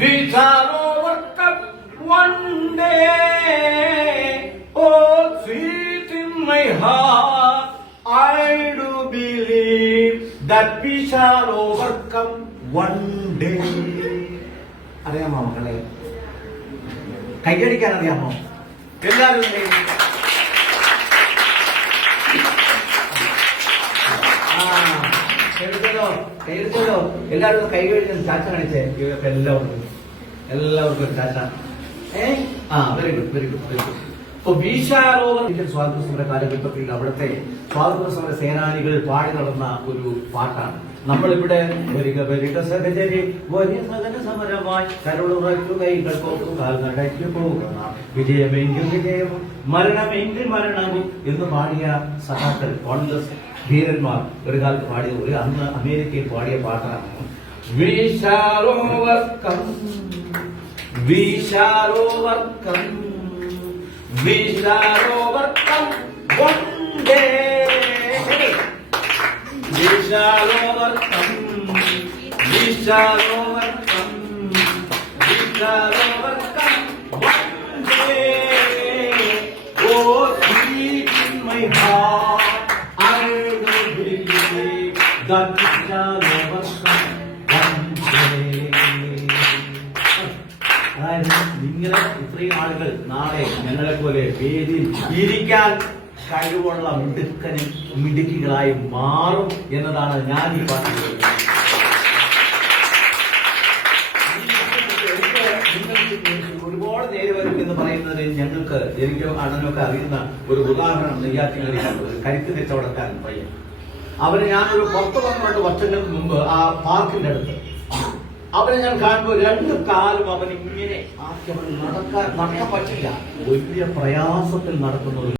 We shall overcome one day. Oh, sweet in my heart, I do believe that we shall overcome one day. അറിയാമോ മക്കളെ കൈയടിക്കാൻ അറിയാമോ എല്ലാവരും. ആ, കൈയടിച്ചല്ലോ കൈയടിച്ചല്ലോ എല്ലാവരും കൈ കഴിഞ്ഞ ചാച്ച കാണിച്ചേ. ഇവർക്ക് എല്ലാവർക്കും എല്ലാവർക്കും ഒരു ചാച്ച. ഏ? ആ very good very good very good ഇപ്പൊ ബീശാരോവർ ഇന്ത്യൻ സ്വാതന്ത്ര്യ സമര കാലഘട്ടത്തിൽ അവിടുത്തെ സ്വാതന്ത്ര്യ സമര സേനാനികൾ പാടി നടന്ന ഒരു പാട്ടാണ്. നമ്മളിവിടെ വരിക വരിക സഹചരി വലിയ സഹന സമരമായി കരുളുറച്ചു കൈകൾ കോർത്തു കാൽ നടച്ചു പോകുക വിജയമെങ്കിൽ വിജയവും മരണമെങ്കിൽ മരണവും എന്ന് പാടിയ സഹാക്കൾ കോൺഗ്രസ് ധീരന്മാർ ഒരു കാലത്ത് പാടിയ ഒരു അന്ന് അമേരിക്കയിൽ പാടിയ പാട്ടാണ്. We shall my. അതായത് നിങ്ങളെ ഇത്രയും ആളുകൾ നാളെ ഞങ്ങളെ പോലെ വേദിയിൽ ഇരിക്കാൻ കഴിവുള്ള മിടുക്കനും മിടുക്കികളായി മാറും എന്നതാണ് ഞാൻ ഈ പാട്ടിൽ ഒരുപാട് നേരെ വരും എന്ന് പറയുന്നത് ഞങ്ങൾക്ക് എനിക്കോ അണ്ണനൊക്കെ അറിയുന്ന ഒരു ഉദാഹരണം നെയ്യാറ്റിങ്ങരയാണ് ഒരു കരുത്ത് കച്ചവടക്കാരൻ പയ്യൻ. അവന് ഞാനൊരു പത്ത് പന്ത്രണ്ട് വർഷങ്ങൾക്ക് മുമ്പ് ആ പാർക്കിന്റെ അടുത്ത് അവനെ ഞാൻ കാണുമ്പോൾ രണ്ട് കാലും അവൻ ഇങ്ങനെ ആക്കി അവൻ നടക്കാൻ നടക്കാൻ പറ്റില്ല. വലിയ പ്രയാസത്തിൽ നടക്കുന്ന